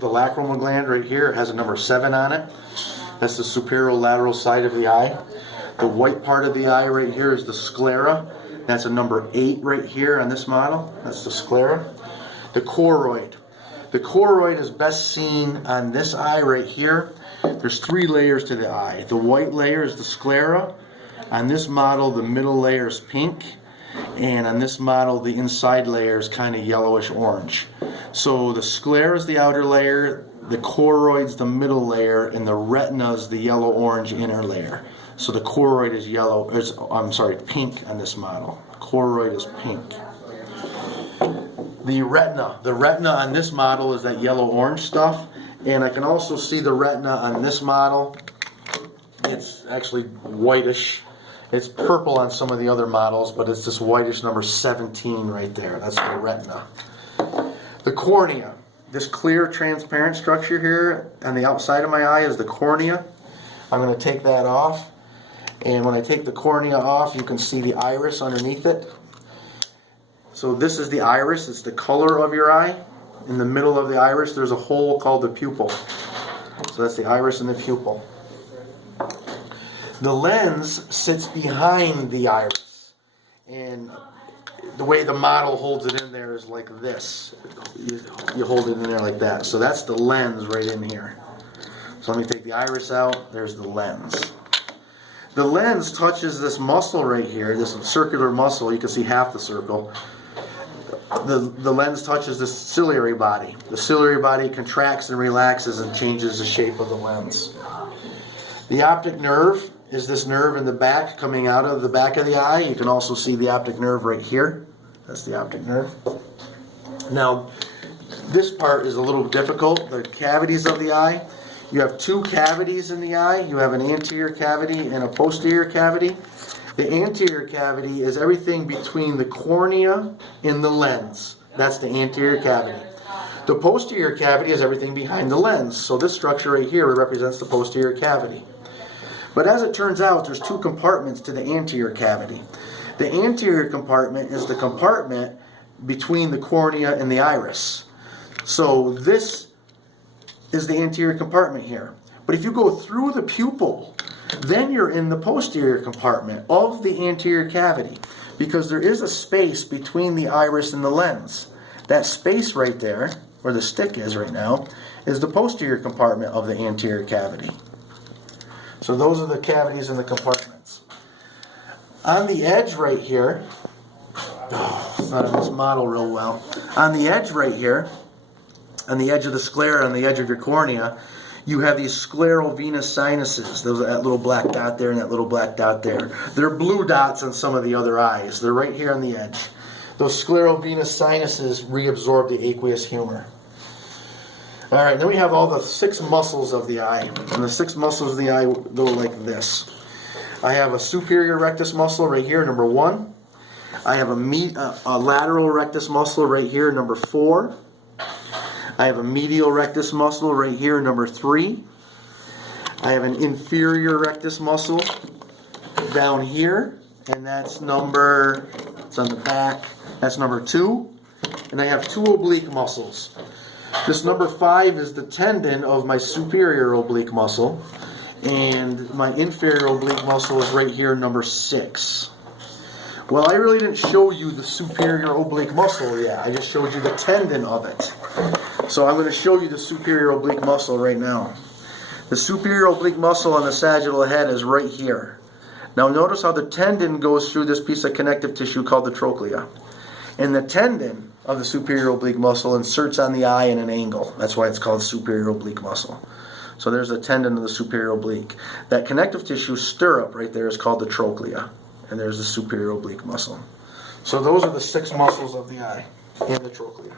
the lacrimal gland right here. It has a number 7 on it. That's the superolateral side of the eye. The white part of the eye right here is the sclera. That's a number 8 right here on this model. That's the sclera. The choroid. The choroid is best seen on this eye right here. There's 3 layers to the eye. The white layer is the sclera. On this model, the middle layer is pink. And on this model, the inside layer is kind of yellowish orange. So the sclera is the outer layer, the choroid's the middle layer, and the retina is the yellow-orange inner layer. So the choroid is pink on this model. Choroid is pink. The retina on this model is that yellow-orange stuff. And I can also see the retina on this model. It's actually whitish. It's purple on some of the other models, but it's this whitish number 17 right there. That's the retina. The cornea. This clear, transparent structure here on the outside of my eye is the cornea. I'm going to take that off. And when I take the cornea off, you can see the iris underneath it. So this is the iris. It's the color of your eye. In the middle of the iris, there's a hole called the pupil. So that's the iris and the pupil. The lens sits behind the iris, and the way the model holds it in there is like this. You hold it in there like that. So that's the lens right in here. So let me take the iris out. There's the lens. The lens touches this muscle right here, this circular muscle. You can see half the circle. The lens touches the ciliary body. The ciliary body contracts and relaxes and changes the shape of the lens. The optic nerve is this nerve in the back coming out of the back of the eye. You can also see the optic nerve right here. That's the optic nerve. Now, this part is a little difficult. The cavities of the eye. You have 2 cavities in the eye. You have an anterior cavity and a posterior cavity. The anterior cavity is everything between the cornea and the lens. That's the anterior cavity. The posterior cavity is everything behind the lens. So this structure right here represents the posterior cavity. But as it turns out, there's 2 compartments to the anterior cavity. The anterior compartment is the compartment between the cornea and the iris. So this is the anterior compartment here. But if you go through the pupil, then you're in the posterior compartment of the anterior cavity, because there is a space between the iris and the lens. That space right there, where the stick is right now, is the posterior compartment of the anterior cavity. So those are the cavities and the compartments. On the edge right here, it's not on this model real well. On the edge right here, on the edge of the sclera, on the edge of your cornea, you have these sclerovenous sinuses. Those, that little black dot there and that little black dot there. They're blue dots on some of the other eyes. They're right here on the edge. Those sclerovenous sinuses reabsorb the aqueous humor. All right, then we have all the 6 muscles of the eye. And the 6 muscles of the eye go like this. I have a superior rectus muscle right here, number 1. I have a lateral rectus muscle right here, number 4. I have a medial rectus muscle right here, number 3. I have an inferior rectus muscle down here, and that's number, it's on the back, that's number 2. And I have 2 oblique muscles. This number 5 is the tendon of my superior oblique muscle, and my inferior oblique muscle is right here, number 6. Well, I really didn't show you the superior oblique muscle yet. I just showed you the tendon of it. So I'm going to show you the superior oblique muscle right now. The superior oblique muscle on the sagittal head is right here. Now notice how the tendon goes through this piece of connective tissue called the trochlea. And the tendon of the superior oblique muscle inserts on the eye in an angle. That's why it's called superior oblique muscle. So there's the tendon of the superior oblique. That connective tissue stirrup right there is called the trochlea. And there's the superior oblique muscle. So those are the 6 muscles of the eye and the trochlea.